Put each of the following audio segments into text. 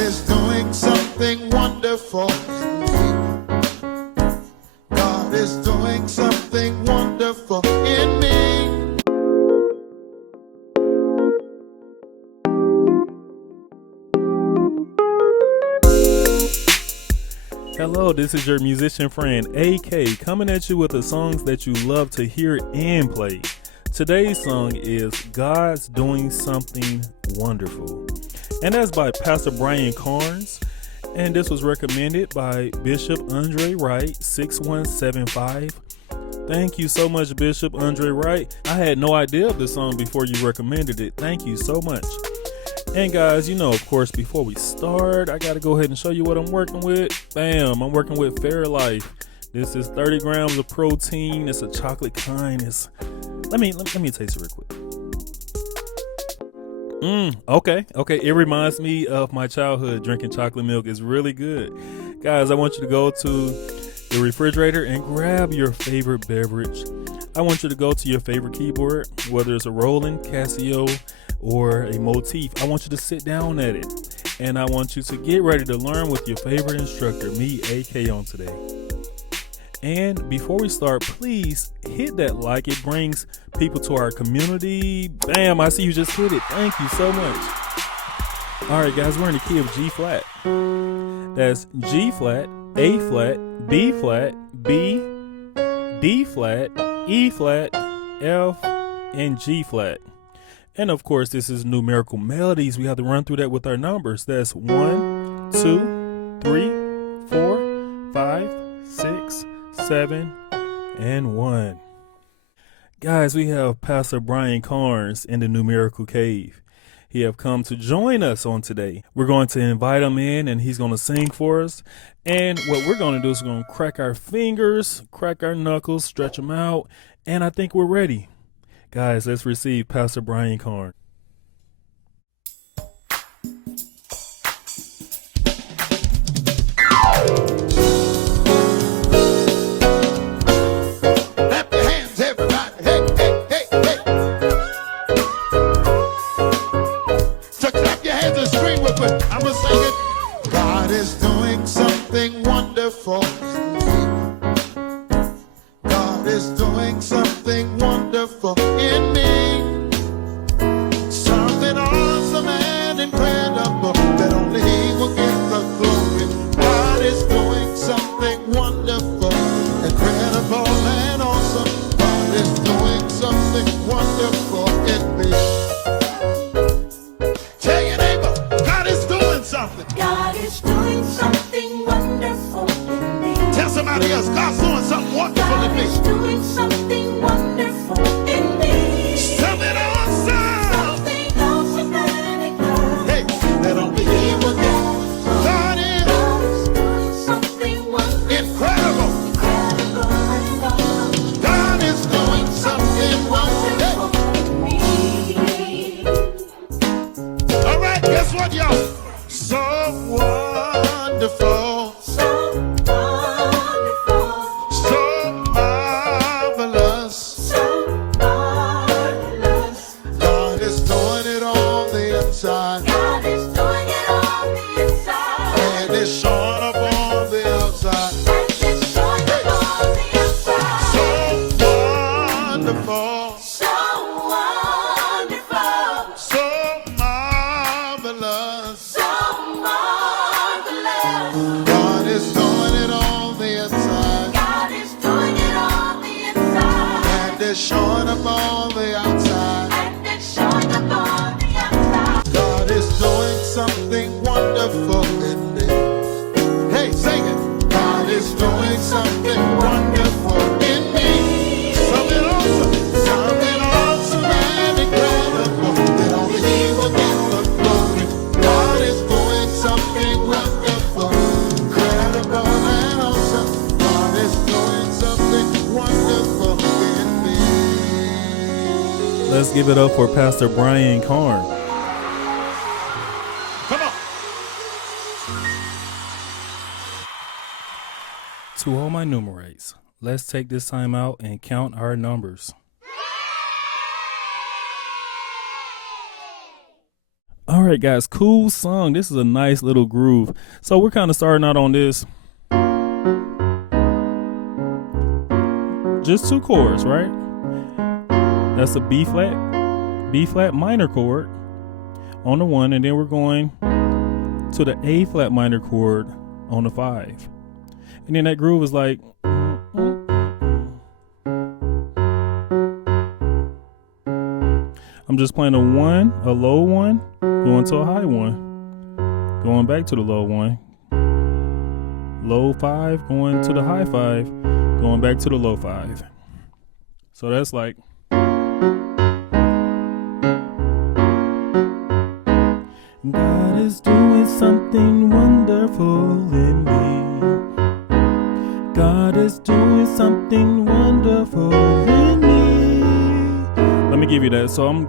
is doing something wonderful in me. God is doing something wonderful in me. Hello, this is your musician friend AK coming at you with the songs that you love to hear and play. Today's song is God's Doing Something Wonderful, and that's by Pastor Brian Carn, and this was recommended by Bishop Andre Wright 6175. Thank you so much, Bishop Andre Wright. I had no idea of this song before you recommended it. Thank you so much. And guys, you know, of course, before we start, I got to go ahead and show you what I'm working with. Bam, I'm working with Fairlife. This is 30 grams of protein. It's a chocolate kind. Let me taste it real quick. Okay. It reminds me of my childhood drinking chocolate milk. It's really good. Guys, I want you to go to the refrigerator and grab your favorite beverage. I want you to go to your favorite keyboard, whether it's a Roland, Casio, or a Motif. I want you to sit down at it, and I want you to get ready to learn with your favorite instructor, me, AK, on today. And before we start, please hit that like. It brings people to our community. Bam, I see you just hit it. Thank you so much. All right, guys, we're in the key of G flat. That's G flat, A flat, B flat, B, D flat, E flat, F, and G flat. And of course, this is numerical melodies. We have to run through that with our numbers. That's 1, 2, 3, 4, 5, 6, 7, and 1. Guys, we have Pastor Brian Carn in the numerical cave. He have come to join us on today. We're going to invite him in, and he's going to sing for us. And what we're going to do is we're going to crack our fingers, crack our knuckles, stretch them out, and I think we're ready. Guys, let's receive Pastor Brian Carn. Clap your hands, everybody. Hey, hey, hey, hey. So clap your hands and scream with it. I'm going to sing it. God is doing something wonderful in me. God is doing something wonderful in me. Something awesome and incredible that only He will get the glory. God is doing something wonderful, incredible and awesome. God is doing something wonderful in me. Tell your neighbor, God is doing something. God is doing something wonderful in me. Tell somebody else, God's doing something wonderful in God me. is doing something wonderful in me. Something awesome. Something awesome and incredible. Hey, that only He will get. God is doing something wonderful, incredible. incredible and awesome. God is doing something wonderful. In me. All right, guess what, y'all? So wonderful, So wonderful, so marvelous. so marvelous. God is doing it on the inside, God is doing it on the inside. and it's showing up on the outside. And it's showing up on the outside. So wonderful, So wonderful, so marvelous. so marvelous. God is doing it on the inside, God is doing it on the inside. and it's showing up on the outside. And it's showing up on the outside. God is doing something wonderful in me. Hey, sing it. God is doing something wonderful in me. Something awesome and incredible that only He will get the glory. God is doing something wonderful, incredible and awesome. God is doing something wonderful in me. Let's give it up for Pastor Brian Carn. Come on. To all my numerates, let's take this time out and count our numbers. All right. right, guys, cool song. This is a nice little groove. So we're kind of starting out on this. Just 2 chords, right? That's a B flat minor chord on the 1, and then we're going to the A flat minor chord on the 5. And then that groove is like, I'm just playing a 1, a low 1, going to a high 1, going back to the low 1, low 5, going to the high 5, going back to the low 5. So that's like, God is doing something wonderful in me. God is doing something wonderful in me. Let me give you that. So I'm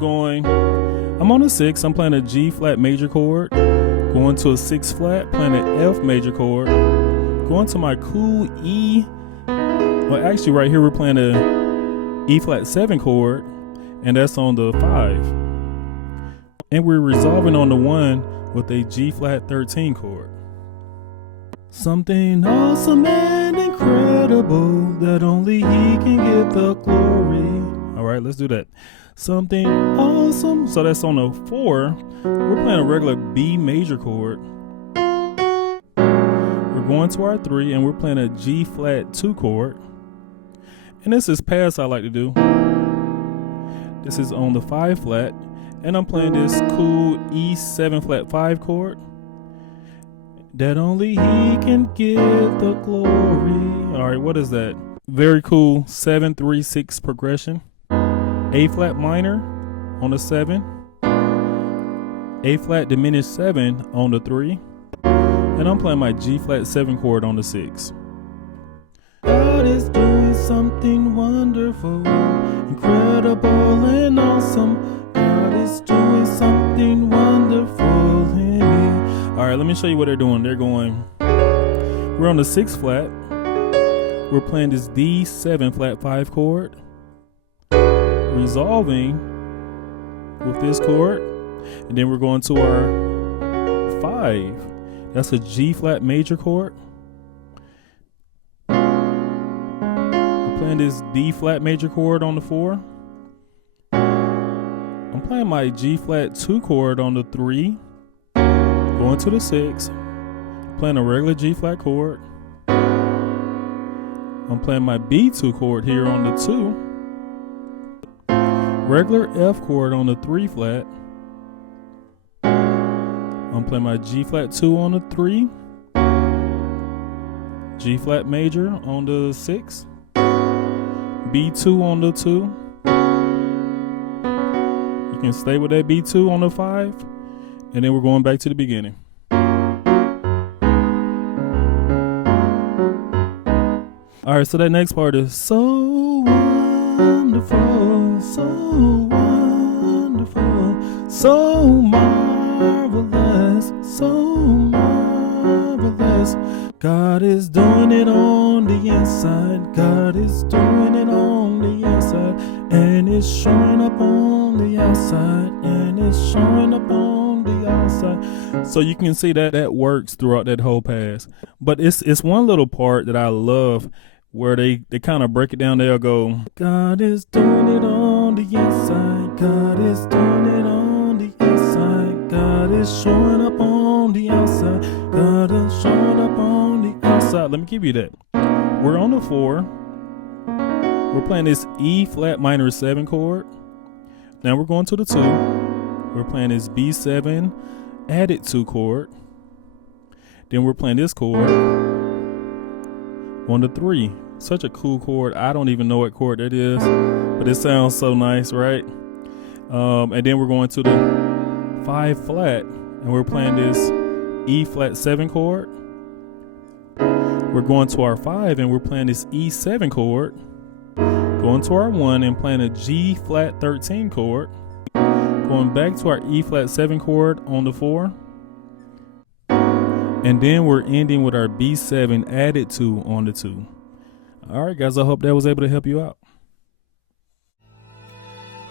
on a 6. I'm playing a G flat major chord, going to a 6 flat, playing an F major chord, going to my cool E. Well, actually right here we're playing a E flat 7 chord, and that's on the 5. And we're resolving on the 1 with a G flat 13 chord. Something awesome and incredible that only He can give the glory. All right, let's do that. Something awesome. So that's on the 4. We're playing a regular B major chord. We're going to our 3, and we're playing a G flat 2 chord. And this is pass I like to do. This is on the 5 flat, and I'm playing this cool E7 flat 5 chord that only He can give the glory. All right, what is that? Very cool 7-3-6 progression. A flat minor on the 7, A flat diminished 7 on the 3, and I'm playing my G flat 7 chord on the 6. God is doing something wonderful, incredible and awesome. God is doing something wonderful in me. All right, let me show you what they're doing. We're on the 6 flat. We're playing this D7 flat 5 chord, resolving with this chord, and then we're going to our 5. That's a G flat major chord. We're playing this D flat major chord on the 4. I'm playing my G flat 2 chord on the 3, going to the 6, playing a regular G flat chord. I'm playing my B2 chord here on the 2. Regular F chord on the 3 flat. I'm playing my G flat 2 on the 3, G flat major on the 6, B2 on the 2. You can stay with that B2 on the 5, and then we're going back to the beginning. All right, so that next part is so wonderful, so wonderful, so marvelous, so marvelous. God is doing it on the inside. God is doing it on the inside, and it's showing up on the outside, and it's showing up on the outside. So you can see that works throughout that whole pass. But it's one little part that I love, where they kind of break it down. They'll go, God is doing it on the inside. God is doing it on the inside. God is showing up on the outside. God is showing up on the outside. Let me give you that. We're on the 4. We're playing this E flat minor 7 chord. Now we're going to the 2. We're playing this B7 added 2 chord. Then we're playing this chord on the 3. Such a cool chord. I don't even know what chord that is, but it sounds so nice, right? And then we're going to the 5 flat, and we're playing this E flat 7 chord. We're going to our 5, and we're playing this E7 chord. Going to our 1 and playing a G flat 13 chord. Going back to our E flat 7 chord on the 4. And then we're ending with our B7 added 2 on the 2. All right, guys, I hope that was able to help you out.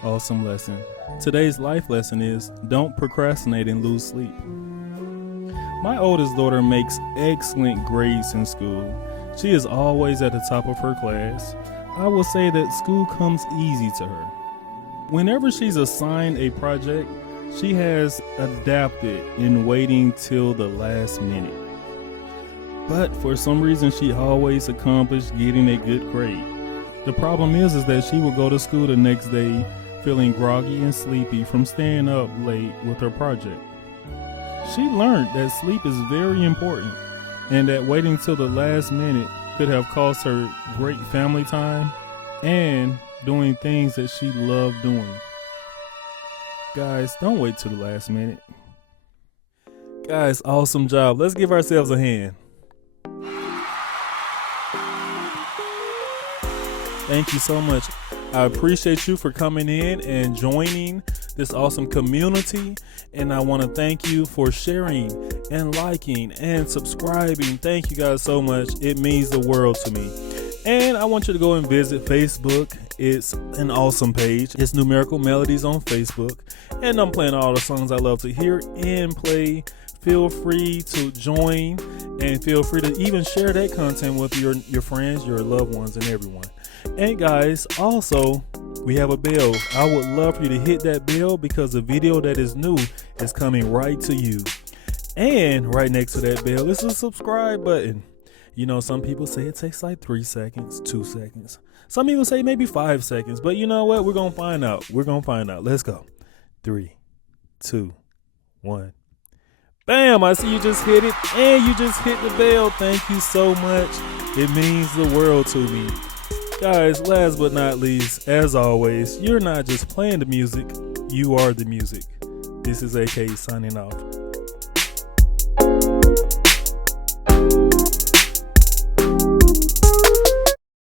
Awesome lesson. Today's life lesson is don't procrastinate and lose sleep. My oldest daughter makes excellent grades in school. She is always at the top of her class. I will say that school comes easy to her. Whenever she's assigned a project, she has adapted in waiting till the last minute. But for some reason, she always accomplished getting a good grade. The problem is that she will go to school the next day feeling groggy and sleepy from staying up late with her project. She learned that sleep is very important and that waiting till the last minute could have cost her great family time and doing things that she loved doing. Guys, don't wait till the last minute. Guys, awesome job. Let's give ourselves a hand. Thank you so much. I appreciate you for coming in and joining this awesome community. And I want to thank you for sharing and liking and subscribing. Thank you guys so much. It means the world to me. And I want you to go and visit Facebook. It's an awesome page. It's Numerical Melodies on Facebook. And I'm playing all the songs I love to hear and play. Feel free to join and feel free to even share that content with your friends, your loved ones, and everyone. And guys, also, we have a bell. I would love for you to hit that bell because the video that is new is coming right to you. And right next to that bell is a subscribe button. You know, some people say it takes like 3 seconds, 2 seconds. Some people say maybe 5 seconds. But you know what? We're going to find out. We're going to find out. Let's go. 3, 2, 1. Bam! I see you just hit it and you just hit the bell. Thank you so much. It means the world to me. Guys, last but not least, as always, you're not just playing the music, you are the music. This is AK signing off.